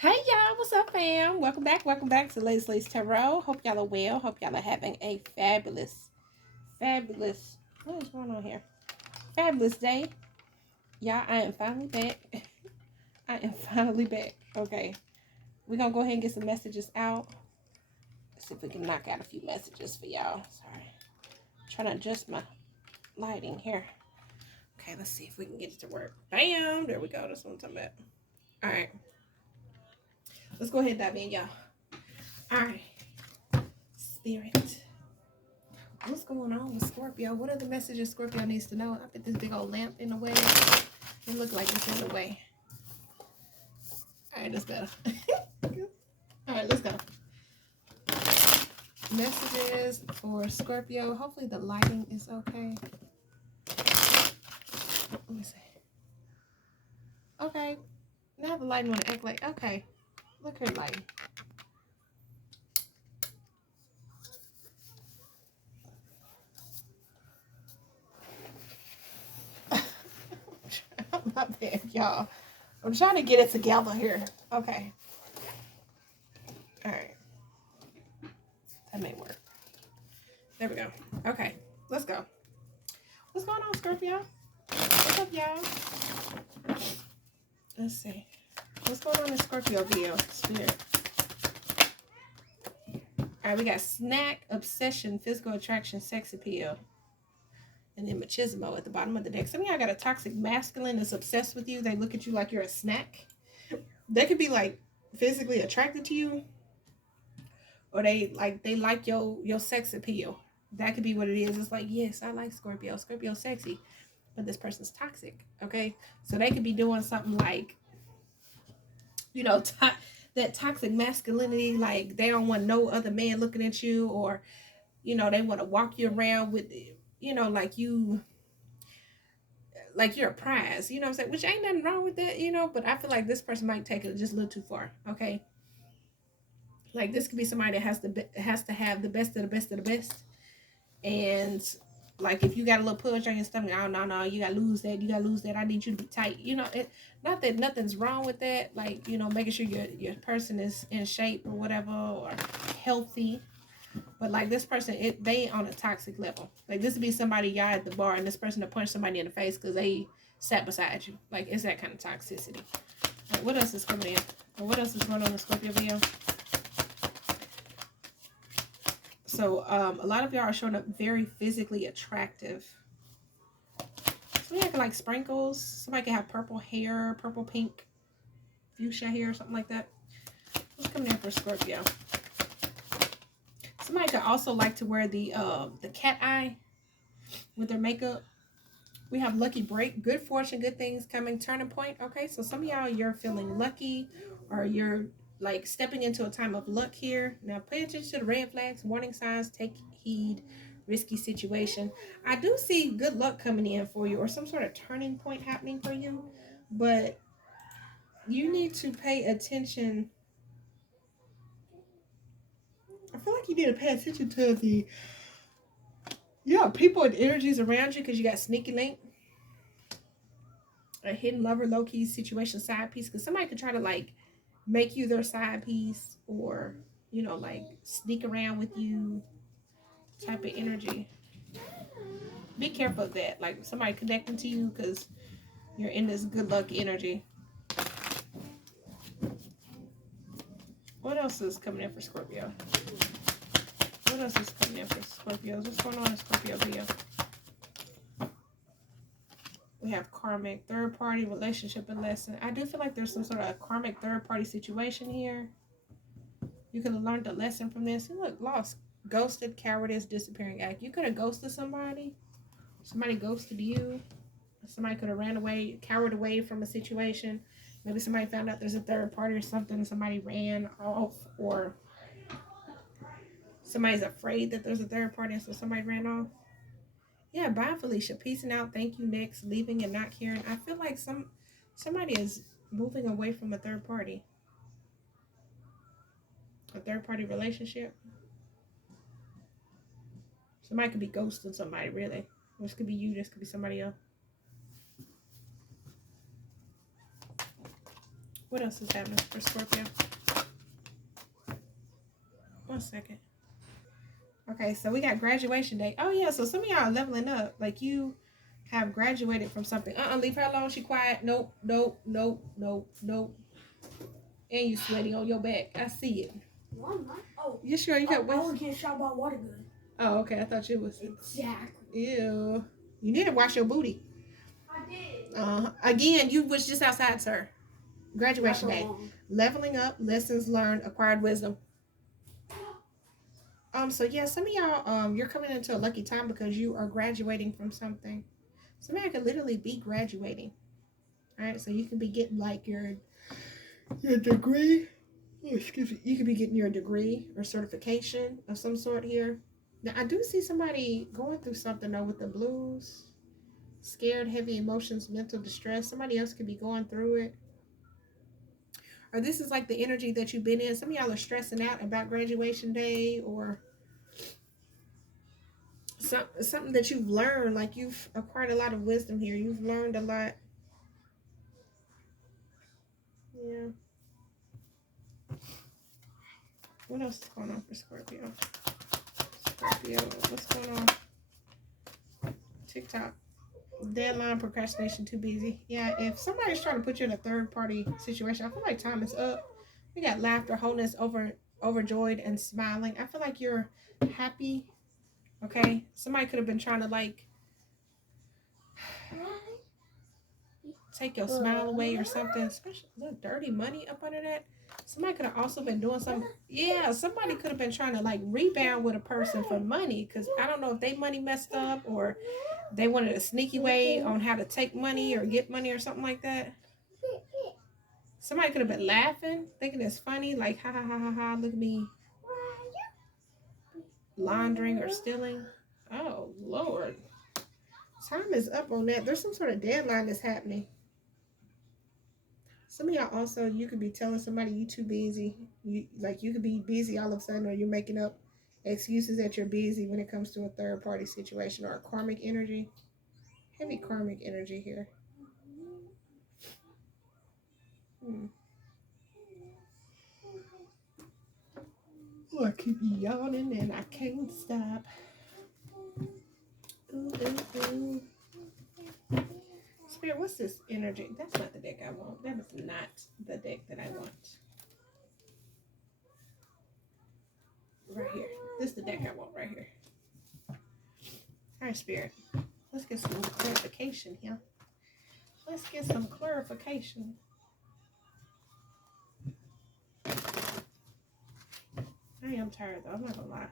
Hey y'all, what's up, fam? Welcome back to Leslie's Tarot. Hope y'all are well. Hope y'all are having a fabulous, what is going on here? Fabulous day. Y'all, I am finally back. I am finally back. Okay, we're gonna go ahead and get some messages out. Let's see if we can knock out a few messages for y'all. Sorry. Trying to adjust my lighting here. Okay, let's see if we can get it to work. Bam! There we go. That's what I'm talking about. Alright. Let's go ahead and dive in, y'all. Alright. Spirit. What's going on with Scorpio? What are the messages Scorpio needs to know? I put this big old lamp in the way. It looks like it's in the way. Alright, that's better. Alright, let's go. Messages for Scorpio. Hopefully the lighting is okay. Let me see. Okay. Now the lighting want to act like, okay. Look at her lighting. My bad, y'all. I'm trying to get it together here. Okay. Alright. That may work. There we go. Okay. Let's go. What's going on, Scorpio? What's up, y'all? Let's see. What's going on in Scorpio video? Spirit. Alright, we got snack, obsession, physical attraction, sex appeal. And then machismo at the bottom of the deck. Some of y'all got a toxic masculine that's obsessed with you. They look at you like you're a snack. They could be like physically attracted to you. Or they like your sex appeal. That could be what it is. It's like, yes, I like Scorpio. Scorpio's sexy. But this person's toxic. Okay? So they could be doing something like, you know, that toxic masculinity, like they don't want no other man looking at you, or you know, they want to walk you around with, you know, like you're a prize, you know what I'm saying, which ain't nothing wrong with that, you know, but I feel like this person might take it just a little too far. Okay, like this could be somebody that has to have the best of the best of the best, and like if you got a little push on your stomach, oh no, you gotta lose that, I need you to be tight, you know. Not that nothing's wrong with that, like, you know, making sure your person is in shape or whatever, or healthy. But like this person, they on a toxic level. Like this would be somebody y'all at the bar and this person to punch somebody in the face because they sat beside you. Like it's that kind of toxicity. Like, what else is coming in? Or what else is going on in Scorpio video? So a lot of y'all are showing up very physically attractive. Somebody can like sprinkles. Somebody can have purple hair, purple, pink, fuchsia hair, something like that. What's coming in for Scorpio? Somebody could also like to wear the cat eye with their makeup. We have lucky break, good fortune, good things coming, turning point. Okay, so some of y'all, you're feeling lucky, or you're like stepping into a time of luck here. Now pay attention to the red flags, warning signs, take heed, risky situation. I do see good luck coming in for you, or some sort of turning point happening for you, but you need to pay attention. I feel like you need to pay attention to the people and energies around you, because you got sneaky link, a hidden lover, low key situation, side piece, because somebody could try to like make you their side piece, or you know, like sneak around with you type of energy. Be careful of that, like somebody connecting to you because you're in this good luck energy. What else is coming in for Scorpio? What else is coming in for Scorpios? What's going on in Scorpio video? We have karmic, third party, relationship, and lesson. I do feel like there's some sort of karmic third party situation here. You could have learned a lesson from this. You look lost, ghosted, cowardice, disappearing act. You could have ghosted somebody. Somebody ghosted you. Somebody could have ran away, cowered away from a situation. Maybe somebody found out there's a third party or something. Somebody ran off, or somebody's afraid that there's a third party, so somebody ran off. Yeah, bye, Felicia. Peacing out. Thank you. Next. Leaving and not caring. I feel like somebody is moving away from a third party. A third party relationship. Somebody could be ghosting somebody, really. This could be you. This could be somebody else. What else is happening for Scorpio? 1 second. Okay, so we got graduation day. Oh yeah, so some of y'all are leveling up. Like you have graduated from something. Leave her alone. She quiet. Nope, nope, nope, nope, nope. And you sweating on your back. I see it. No, I'm not. Oh. You sure you got I was getting shot by water gun. Oh, okay. I thought you was. Exactly. Ew. You need to wash your booty. I did. Again, you was just outside, sir. Graduation day. Leveling up, lessons learned, acquired wisdom. So yeah, some of y'all, you're coming into a lucky time because you are graduating from something. Somebody could literally be graduating. All right, so you can be getting like your degree. Oh, excuse me. You could be getting your degree or certification of some sort here. Now I do see somebody going through something though with the blues, scared, heavy emotions, mental distress. Somebody else could be going through it. Or this is like the energy that you've been in. Some of y'all are stressing out about graduation day or something that you've learned. Like you've acquired a lot of wisdom here. You've learned a lot. Yeah. What else is going on for Scorpio? Scorpio, what's going on? TikTok. Deadline, procrastination, too busy. Yeah, if somebody's trying to put you in a third party situation, I feel like time is up. We got laughter, wholeness, overjoyed, and smiling. I feel like you're happy. Okay, somebody could have been trying to like take your smile away or something. Especially look, dirty money up under that. Somebody could have also been doing something. Yeah, somebody could have been trying to like rebound with a person for money because I don't know if they money messed up or they wanted a sneaky way on how to take money or get money or something like that. Somebody could have been laughing, thinking it's funny, like ha ha ha ha ha. Look at me laundering or stealing. Oh Lord, time is up on that. There's some sort of deadline that's happening. Some of y'all also, you could be telling somebody you too busy. You could be busy all of a sudden, or you're making up excuses that you're busy when it comes to a third party situation or a karmic energy. Heavy karmic energy here. Oh, I keep yawning and I can't stop. Ooh, ooh, ooh. Spirit, what's this energy? That's not the deck I want. That is not the deck that I want. Right here. This is the deck I want right here. All right, Spirit. Let's get some clarification here. Let's get some clarification. I am tired though. I'm not gonna lie.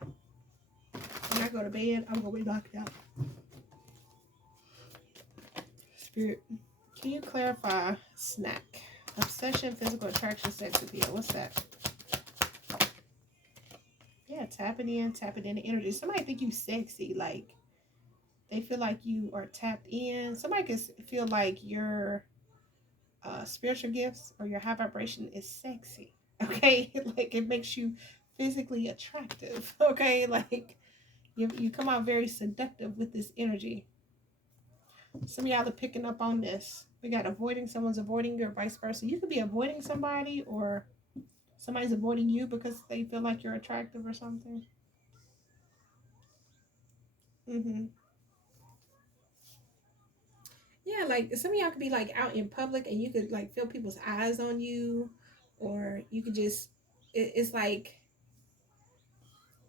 When I go to bed, I'm gonna be knocked out. Spirit, can you clarify snack? Obsession, physical attraction, sex appeal. What's that? Yeah, tapping into energy. Somebody think you sexy, like they feel like you are tapped in. Somebody can feel like your spiritual gifts or your high vibration is sexy. Okay, like it makes you physically attractive. Okay, like you come out very seductive with this energy. Some of y'all are picking up on this. We got avoiding, someone's avoiding you or vice versa. You could be avoiding somebody or somebody's avoiding you because they feel like you're attractive or something. Mm-hmm. Yeah, like some of y'all could be like out in public and you could like feel people's eyes on you, or you could just, it's like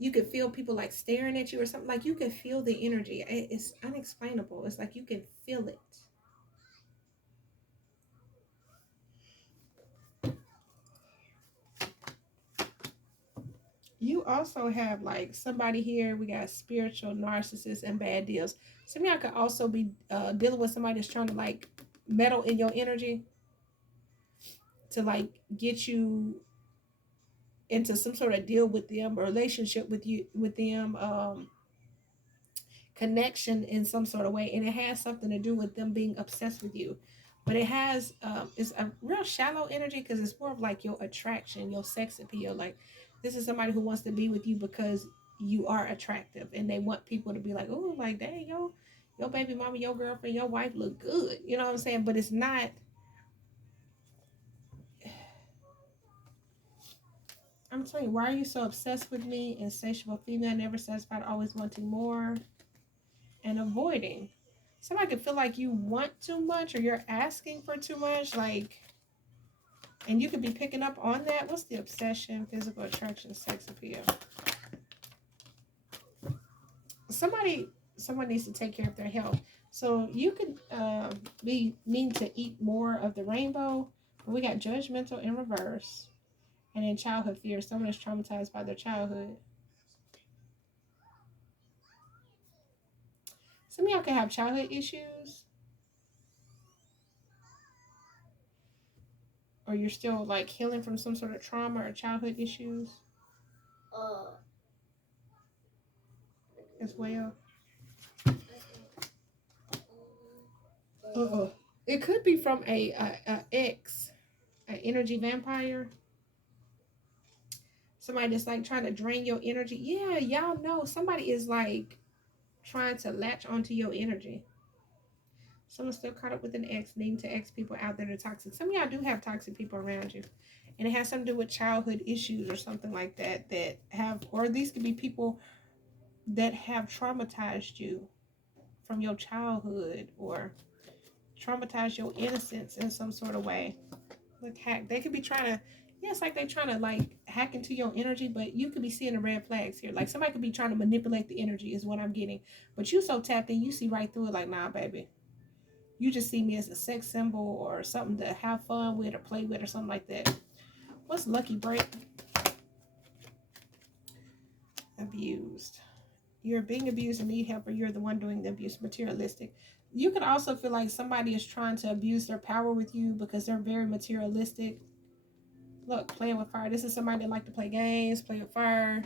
you could feel people like staring at you or something. Like you can feel the energy. It's unexplainable. It's like you can feel it. You also have like somebody here. We got spiritual narcissists and bad deals. Some of y'all could also be dealing with somebody that's trying to like meddle in your energy to like get you into some sort of deal with them, or relationship with them, connection in some sort of way, and it has something to do with them being obsessed with you. But it has it's a real shallow energy because it's more of like your attraction, your sex appeal. Like this is somebody who wants to be with you because you are attractive, and they want people to be like, oh, like dang, your baby mama, your girlfriend, your wife look good. You know what I'm saying? But it's not. I'm telling you, why are you so obsessed with me? Insatiable female, never satisfied, always wanting more and avoiding. Somebody could feel like you want too much or you're asking for too much, like, and you could be picking up on that. What's the obsession, physical attraction, sex appeal? Someone needs to take care of their health. So you could be needing to eat more of the rainbow. But we got judgmental in reverse. And in childhood fear, someone is traumatized by their childhood. Some of y'all can have childhood issues. Or you're still like healing from some sort of trauma or childhood issues as well. It could be from a ex, an energy vampire. Somebody that's like trying to drain your energy. Yeah, y'all know somebody is like trying to latch onto your energy. Someone's still caught up with an ex, needing to ex people out there that are toxic. Some of y'all do have toxic people around you. And it has something to do with childhood issues or something like that that have, or these could be people that have traumatized you from your childhood or traumatized your innocence in some sort of way. Like hack. They could be trying to, yeah, it's like they're trying to like hack into your energy, but you could be seeing the red flags here. Like somebody could be trying to manipulate the energy is what I'm getting. But you so tapped in, you see right through it like, nah, baby. You just see me as a sex symbol or something to have fun with or play with or something like that. What's lucky break? Abused. You're being abused and need help, or you're the one doing the abuse. Materialistic. You can also feel like somebody is trying to abuse their power with you because they're very materialistic. Look, playing with fire. This is somebody that like to play games, play with fire.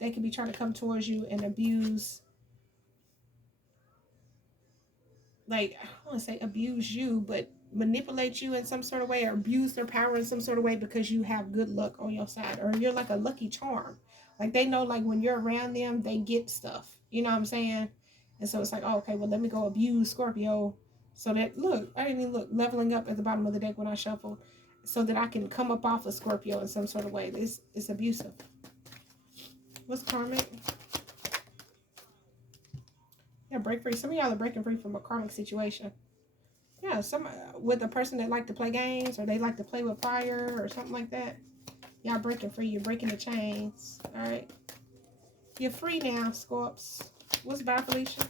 They could be trying to come towards you and abuse. Like, I don't want to say abuse you, but manipulate you in some sort of way or abuse their power in some sort of way because you have good luck on your side or you're like a lucky charm. Like they know like when you're around them, they get stuff. You know what I'm saying? And so it's like, oh, okay, well, let me go abuse Scorpio so that, look, I didn't even look, leveling up at the bottom of the deck when I shuffled so that I can come up off of Scorpio in some sort of way. This is abusive. What's karmic? Yeah, break free. Some of y'all are breaking free from a karmic situation. Yeah, some with a person that like to play games or they like to play with fire or something like that. Y'all breaking free. You're breaking the chains. All right. You're free now, Scorps. What's bye, Felicia?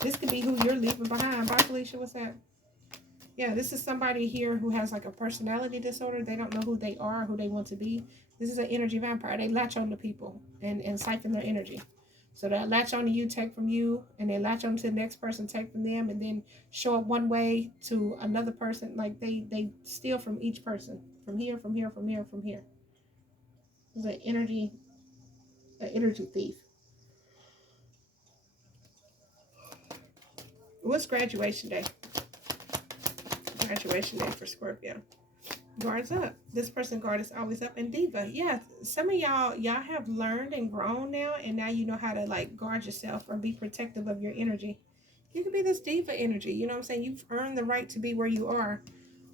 This could be who you're leaving behind. Bye, Felicia. What's that? Yeah, this is somebody here who has like a personality disorder. They don't know who they are, who they want to be. This is an energy vampire. They latch on to people and siphon their energy. So they latch on to you, take from you, and they latch on to the next person, take from them, and then show up one way to another person. Like they steal from each person. From here, from here, from here, from here. It's an energy thief. What's graduation day? Graduation day for Scorpio. Guards up. This person guard is always up. And diva. Yeah, some of y'all have learned and grown now, and now you know how to like guard yourself or be protective of your energy. You could be this diva energy. You know what I'm saying? You've earned the right to be where you are.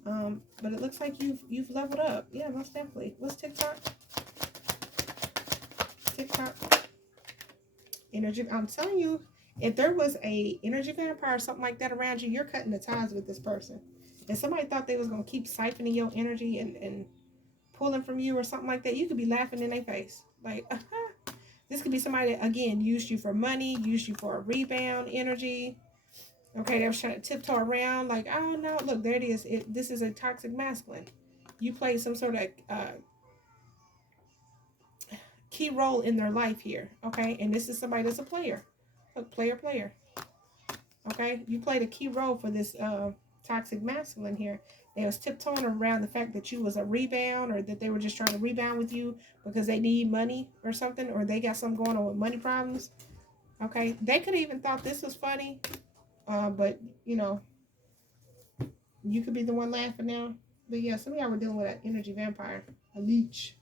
But it looks like you've leveled up. Yeah, most definitely. What's TikTok? TikTok. Energy. I'm telling you, if there was a energy vampire or something like that around you, you're cutting the ties with this person. If somebody thought they was gonna keep siphoning your energy and pulling from you or something like that, you could be laughing in their face. Like, this could be somebody that, again, used you for money, used you for a rebound energy. Okay, they was trying to tiptoe around. Like, oh no, look, there it is. This is a toxic masculine. You played some sort of key role in their life here. Okay, and this is somebody that's a player. Look, player. Okay, you played a key role for this toxic masculine here. They was tiptoeing around the fact that you was a rebound or that they were just trying to rebound with you because they need money or something, or they got something going on with money problems. Okay, they could have even thought this was funny, but you know, you could be the one laughing now. But yeah, some of y'all were dealing with an energy vampire, a leech.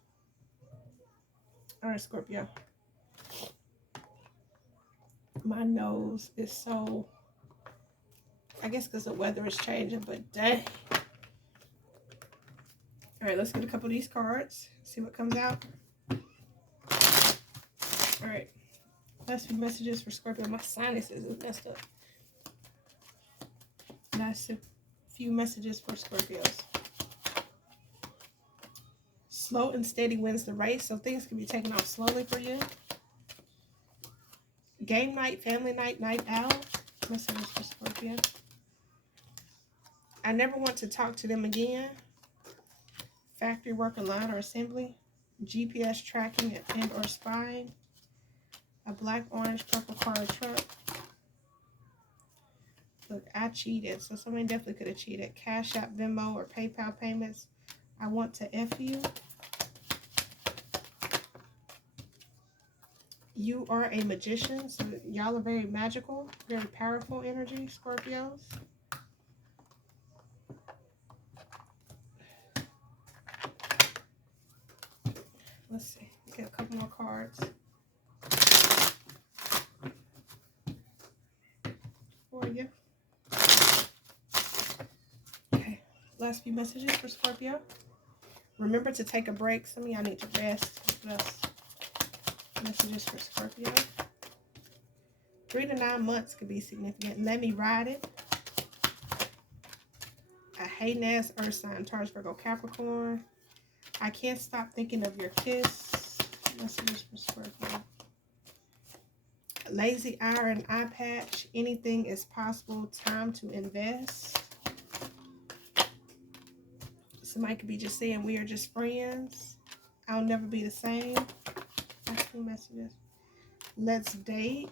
All right, Scorpio. My nose is so, I guess because the weather is changing, but dang. All right, let's get a couple of these cards. See what comes out. All right. Last few messages for Scorpio. My sinuses is messed up. Last few messages for Scorpios. Slow and steady wins the race, so things can be taken off slowly for you. Game night, family night, night out. Messages for Scorpio. I never want to talk to them again. Factory worker, line or assembly. GPS tracking and or spying. A black, orange, purple car or truck. Look, I cheated, so somebody definitely could have cheated. Cash App, Venmo, or PayPal payments. I want to F you. You are a magician, so y'all are very magical, very powerful energy, Scorpios. Let's see, get a couple more cards for you. Okay, last few messages for Scorpio. Remember to take a break. Some of y'all need to rest. What else? Messages for Scorpio. 3 to 9 months could be significant. Let me ride it. A hating ass earth sign, Taurus, Virgo, Capricorn. I can't stop thinking of your kiss. Messages for Scorpio. Lazy eye and eye patch. Anything is possible. Time to invest. Somebody could be just saying we are just friends. I'll never be the same. That's 2 messages. Let's date.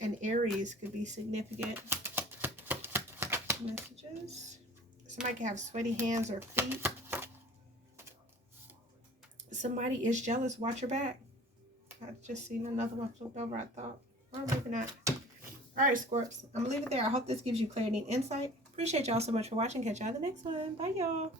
And Aries could be significant. Messages. Somebody could have sweaty hands or feet. Somebody is jealous. Watch your back. I've just seen another one flipped over, I thought. Or maybe not. All right, Scorps. I'm going to leave it there. I hope this gives you clarity and insight. Appreciate y'all so much for watching. Catch y'all in the next one. Bye, y'all.